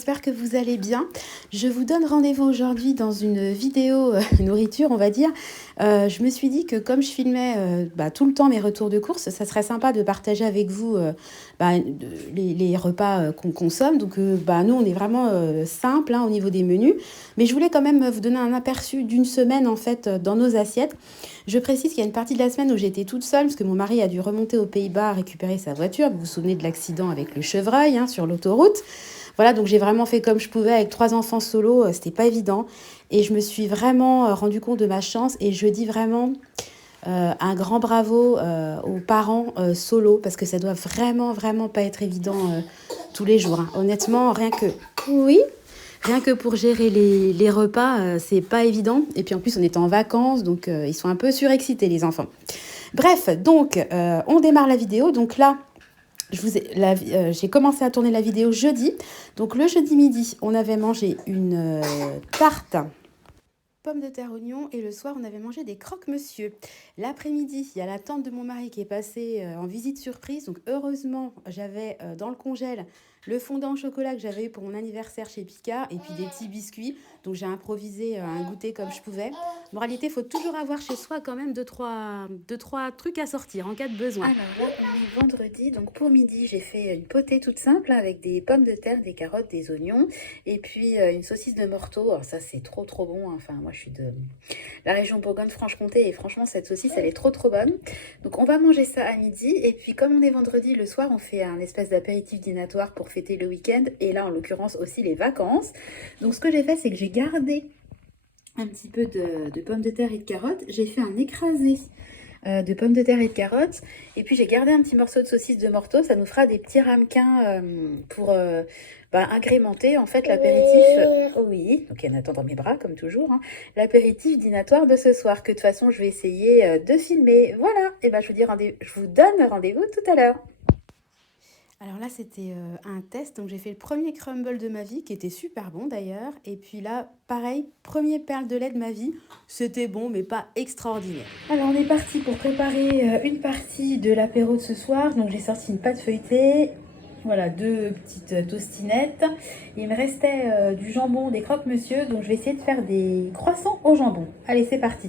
j'espère que vous allez bien. Je vous donne rendez-vous aujourd'hui dans une vidéo nourriture, on va dire. Je me suis dit que comme je filmais tout le temps mes retours de course, ça serait sympa de partager avec vous les repas qu'on consomme. Donc nous, on est vraiment simple au niveau des menus. Mais je voulais quand même vous donner un aperçu d'une semaine en fait dans nos assiettes. Je précise qu'il y a une partie de la semaine où j'étais toute seule parce que mon mari a dû remonter aux Pays-Bas récupérer sa voiture. Vous vous souvenez de l'accident avec le chevreuil sur l'autoroute. Voilà, donc j'ai vraiment fait comme je pouvais avec 3 enfants solo, c'était pas évident. Et je me suis vraiment rendu compte de ma chance et je dis vraiment un grand bravo aux parents solo parce que ça doit vraiment pas être évident tous les jours. Honnêtement, rien que... Oui. Rien que pour gérer les repas, c'est pas évident. Et puis en plus, on est en vacances, donc ils sont un peu surexcités, les enfants. Bref, donc on démarre la vidéo. Donc là, j'ai commencé à tourner la vidéo jeudi. Donc le jeudi midi, on avait mangé une tarte pommes de terre oignons et le soir on avait mangé des croque-monsieur. L'après-midi, il y a la tante de mon mari qui est passée en visite surprise. Donc heureusement, j'avais dans le congèle le fondant au chocolat que j'avais eu pour mon anniversaire chez Picard et puis des petits biscuits. Donc j'ai improvisé un goûter comme je pouvais. Moralité, il faut toujours avoir chez soi quand même deux, trois trucs à sortir en cas de besoin. Alors là, on est vendredi. Donc pour midi, j'ai fait une potée toute simple avec des pommes de terre, des carottes, des oignons et puis une saucisse de Morteau. Alors ça, c'est trop bon. Enfin, moi, je suis de la région Bourgogne-Franche-Comté et franchement, cette saucisse, elle est trop bonne. Donc on va manger ça à midi. Et puis comme on est vendredi, le soir, on fait un espèce d'apéritif dînatoire pour fêter le week-end et là en l'occurrence aussi les vacances. Donc ce que j'ai fait, c'est que j'ai gardé un petit peu de pommes de terre et de carottes. J'ai fait un écrasé de pommes de terre et de carottes et puis j'ai gardé un petit morceau de saucisse de Morteau. Ça nous fera des petits ramequins pour agrémenter en fait l'apéritif. Oui, donc il y en a dans mes bras comme toujours, l'apéritif dînatoire de ce soir que de toute façon je vais essayer de filmer. Voilà, et je vous donne rendez-vous tout à l'heure. Alors là, c'était un test. Donc j'ai fait le premier crumble de ma vie, qui était super bon d'ailleurs. Et puis là, pareil, premier perle de lait de ma vie. C'était bon, mais pas extraordinaire. Alors on est parti pour préparer une partie de l'apéro de ce soir. Donc j'ai sorti une pâte feuilletée. Voilà, 2 petites tostinettes. Il me restait du jambon, des croque-monsieur. Donc je vais essayer de faire des croissants au jambon. Allez, c'est parti.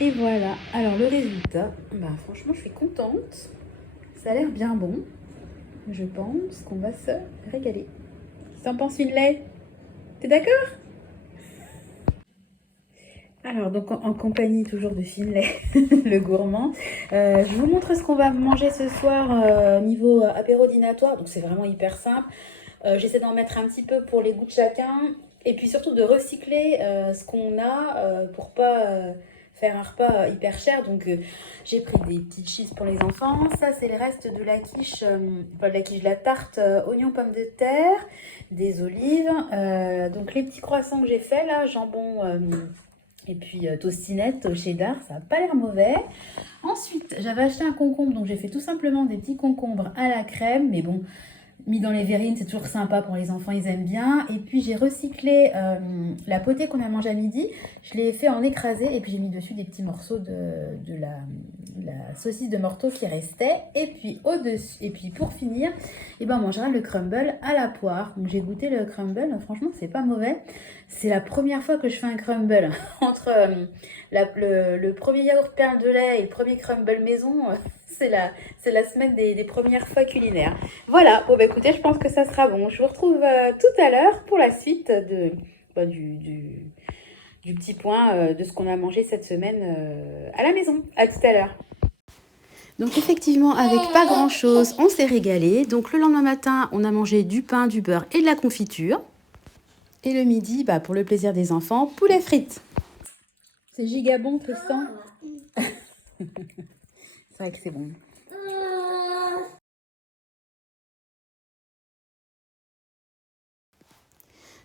Et voilà, alors le résultat, franchement je suis contente, ça a l'air bien bon, je pense qu'on va se régaler. T'en penses Finlay? T'es d'accord? Alors donc en compagnie toujours de Finlay, le gourmand, je vous montre ce qu'on va manger ce soir niveau apéro dînatoire, donc c'est vraiment hyper simple. J'essaie d'en mettre un petit peu pour les goûts de chacun et puis surtout de recycler ce qu'on a pour pas faire un repas hyper cher. Donc j'ai pris des petites cheese pour les enfants. Ça c'est le reste de la quiche, pas de la quiche, de la tarte oignons pommes de terre, des olives. Donc les petits croissants que j'ai fait là, jambon et puis tostinette au cheddar, ça n'a pas l'air mauvais. Ensuite j'avais acheté un concombre, donc j'ai fait tout simplement des petits concombres à la crème, mais bon, mis dans les verrines, c'est toujours sympa pour les enfants, ils aiment bien. Et puis j'ai recyclé la potée qu'on a mangée à midi, je l'ai fait en écrasé et puis j'ai mis dessus des petits morceaux de la saucisse de Morteau qui restait. Et puis au-dessus, et puis pour finir, on mangera le crumble à la poire. Donc j'ai goûté le crumble, franchement c'est pas mauvais. C'est la première fois que je fais un crumble. Entre le premier yaourt perle de lait et le premier crumble maison, c'est la semaine des premières fois culinaires. Voilà, bon écoutez, je pense que ça sera bon. Je vous retrouve tout à l'heure pour la suite du petit point de ce qu'on a mangé cette semaine à la maison. À tout à l'heure. Donc effectivement, avec pas grand-chose, on s'est régalé. Donc le lendemain matin, on a mangé du pain, du beurre et de la confiture. Et le midi, pour le plaisir des enfants, poulet frites. C'est giga bon, Tristan. C'est vrai que c'est bon.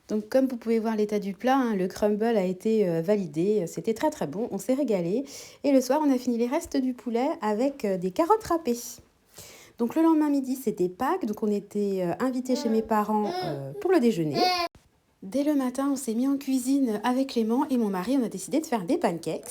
Donc comme vous pouvez voir l'état du plat, le crumble a été validé. C'était très bon, on s'est régalé. Et le soir, on a fini les restes du poulet avec des carottes râpées. Donc le lendemain midi, c'était Pâques, donc on était invités chez mes parents pour le déjeuner. Dès le matin, on s'est mis en cuisine avec Clément et mon mari, on a décidé de faire des pancakes.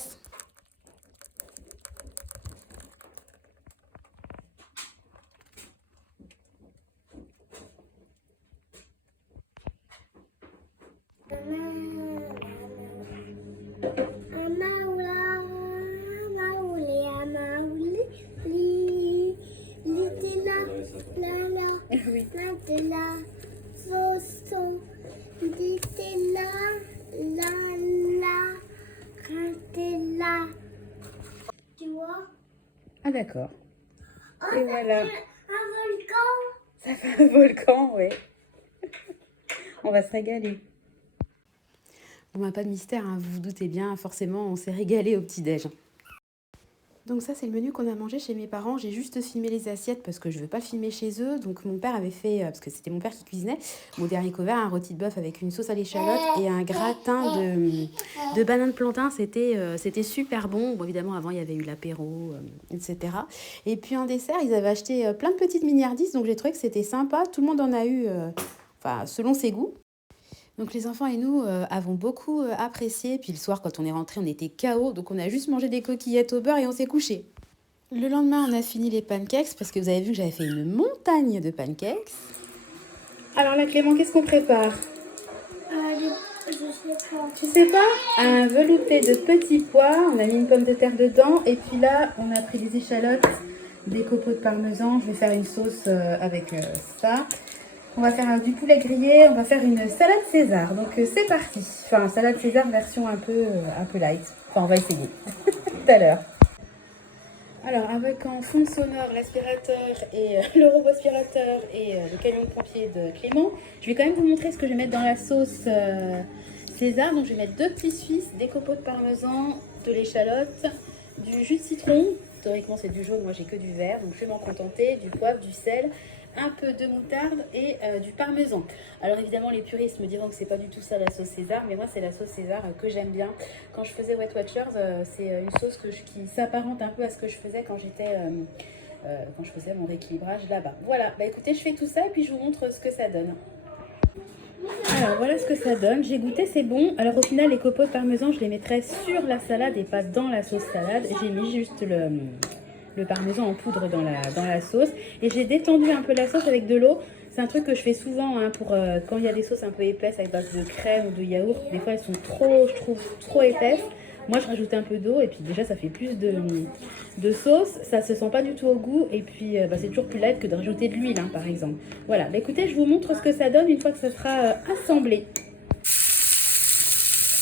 Tu vois? Ah d'accord. Oh, Et ça voilà. fait un volcan. Ça fait un volcan, ouais. On va se régaler. Bon, pas de mystère, hein, vous vous doutez bien, forcément, on s'est régalé au petit-déj. Donc ça, c'est le menu qu'on a mangé chez mes parents. J'ai juste filmé les assiettes parce que je ne veux pas filmer chez eux. Donc mon père avait fait, parce que c'était mon père qui cuisinait, des haricots verts, un rôti de bœuf avec une sauce à l'échalote et un gratin de bananes plantain. C'était super bon. Bon, évidemment, avant, il y avait eu l'apéro, etc. Et puis en dessert, ils avaient acheté plein de petites mignardises. Donc j'ai trouvé que c'était sympa. Tout le monde en a eu, selon ses goûts. Donc les enfants et nous avons beaucoup apprécié. Puis le soir, quand on est rentré, on était KO. Donc on a juste mangé des coquillettes au beurre et on s'est couché. Le lendemain, on a fini les pancakes parce que vous avez vu que j'avais fait une montagne de pancakes. Alors là, Clément, qu'est-ce qu'on prépare? Je sais pas. Tu sais pas? Un velouté de petits pois. On a mis une pomme de terre dedans. Et puis là, on a pris des échalotes, des copeaux de parmesan. Je vais faire une sauce avec ça. On va faire du poulet grillé, on va faire une salade César. Donc c'est parti. Enfin, salade César version un peu light. Enfin, on va essayer tout à l'heure. Alors, avec en fond sonore l'aspirateur et le robot aspirateur et le camion de pompier de Clément, je vais quand même vous montrer ce que je vais mettre dans la sauce César. Donc, je vais mettre 2 petits Suisses, des copeaux de parmesan, de l'échalote, du jus de citron. Théoriquement, c'est du jaune, moi j'ai que du vert. Donc, je vais m'en contenter, du poivre, du sel, un peu de moutarde et du parmesan. Alors évidemment les puristes me diront que c'est pas du tout ça la sauce César, mais moi c'est la sauce César que j'aime bien. Quand je faisais Weight Watchers, c'est une sauce qui s'apparente un peu à ce que je faisais quand je faisais mon rééquilibrage là-bas. Voilà, bah écoutez, je fais tout ça et puis je vous montre ce que ça donne. Alors voilà ce que ça donne, j'ai goûté, c'est bon. Alors au final les copeaux de parmesan je les mettrai sur la salade et pas dans la sauce salade. J'ai mis juste le parmesan en poudre dans la sauce et j'ai détendu un peu la sauce avec de l'eau. C'est un truc que je fais souvent pour quand il y a des sauces un peu épaisses avec base de crème ou de yaourt. Des fois elles sont je trouve trop épaisses. Moi je rajoute un peu d'eau et puis déjà ça fait plus de sauce, ça se sent pas du tout au goût et puis c'est toujours plus light que de rajouter de l'huile par exemple. Voilà, bah, écoutez, je vous montre ce que ça donne une fois que ça sera assemblé.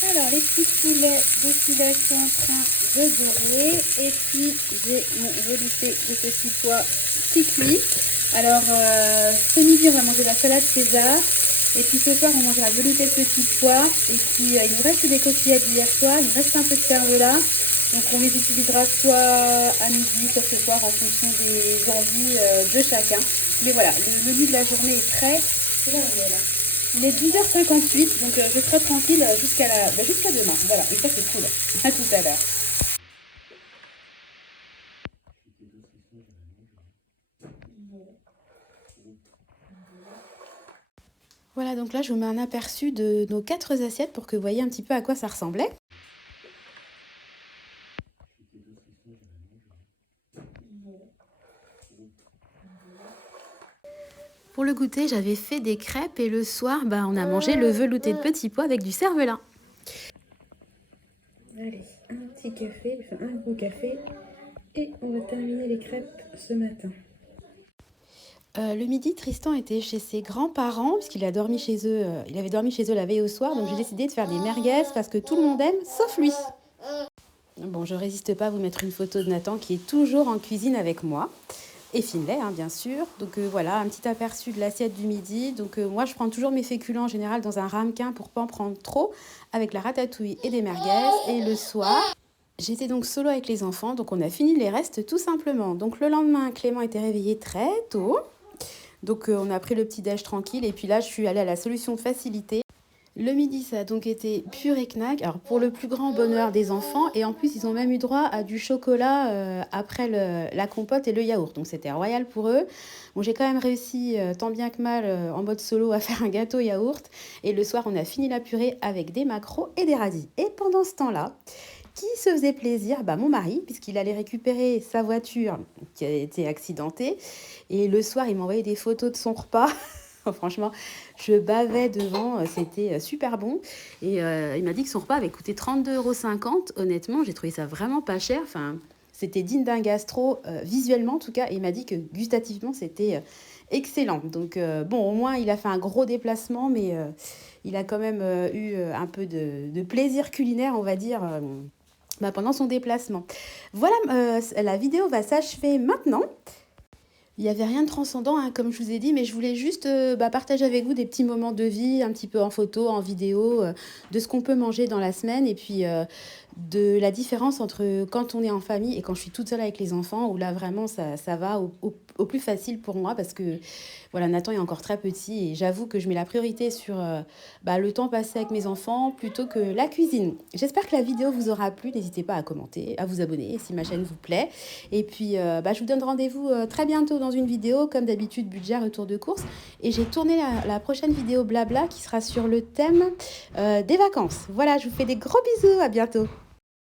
Alors les petits poulets de filet sont en train de dorer et puis j'ai mon velouté de petits pois qui cuit. Alors ce midi on va manger la salade César et puis ce soir on mangera le velouté de petits pois et puis il nous reste des coquillettes d'hier soir, il nous reste un peu de cervelas. Donc on les utilisera soit à midi, soit ce soir en fonction des envies de chacun. Mais voilà, le menu de la journée est prêt. C'est là où on est là. Il est 10h58, donc je serai tranquille jusqu'à demain. Voilà, et ça c'est cool. À tout à l'heure. Voilà, donc là je vous mets un aperçu de nos 4 assiettes pour que vous voyez un petit peu à quoi ça ressemblait. Pour le goûter, j'avais fait des crêpes et le soir, on a mangé le velouté de petits pois avec du cervelas. Allez, un petit café, enfin un gros café et on va terminer les crêpes ce matin. Le midi, Tristan était chez ses grands-parents puisqu'il a dormi chez eux. Il avait dormi chez eux la veille au soir, donc j'ai décidé de faire des merguez parce que tout le monde aime, sauf lui. Bon, je résiste pas à vous mettre une photo de Nathan qui est toujours en cuisine avec moi. Et Finlay, bien sûr. Donc voilà, un petit aperçu de l'assiette du midi. Donc moi, je prends toujours mes féculents en général dans un ramequin pour pas en prendre trop, avec la ratatouille et des merguez. Et le soir, j'étais donc solo avec les enfants, donc on a fini les restes tout simplement. Donc le lendemain, Clément était réveillé très tôt. Donc on a pris le petit déj tranquille. Et puis là, je suis allée à la solution de facilité. Le midi, ça a donc été purée knack. Alors, pour le plus grand bonheur des enfants, et en plus, ils ont même eu droit à du chocolat après la compote et le yaourt. Donc, c'était royal pour eux. Bon, j'ai quand même réussi, tant bien que mal, en mode solo, à faire un gâteau yaourt. Et le soir, on a fini la purée avec des maquereaux et des radis. Et pendant ce temps-là, qui se faisait plaisir? Bah, mon mari, puisqu'il allait récupérer sa voiture qui a été accidentée. Et le soir, il m'envoyait des photos de son repas. Franchement, je bavais devant, c'était super bon. Et il m'a dit que son repas avait coûté 32,50 €. Honnêtement, j'ai trouvé ça vraiment pas cher. Enfin, c'était digne d'un gastro, visuellement en tout cas. Et il m'a dit que gustativement, c'était excellent. Donc, bon, au moins, il a fait un gros déplacement, mais il a quand même eu un peu de plaisir culinaire, on va dire, bah, pendant son déplacement. Voilà, la vidéo va s'achever maintenant. Il n'y avait rien de transcendant, hein, comme je vous ai dit, mais je voulais juste bah, partager avec vous des petits moments de vie, un petit peu en photo, en vidéo, de ce qu'on peut manger dans la semaine, et puis de la différence entre quand on est en famille et quand je suis toute seule avec les enfants, où là vraiment ça va au plus facile pour moi, parce que voilà, Nathan est encore très petit, et j'avoue que je mets la priorité sur bah, le temps passé avec mes enfants plutôt que la cuisine. J'espère que la vidéo vous aura plu, n'hésitez pas à commenter, à vous abonner si ma chaîne vous plaît. Et puis, bah, je vous donne rendez-vous très bientôt dans une vidéo, comme d'habitude, budget retour de course. Et j'ai tourné la prochaine vidéo blabla qui sera sur le thème des vacances. Voilà, je vous fais des gros bisous, à bientôt.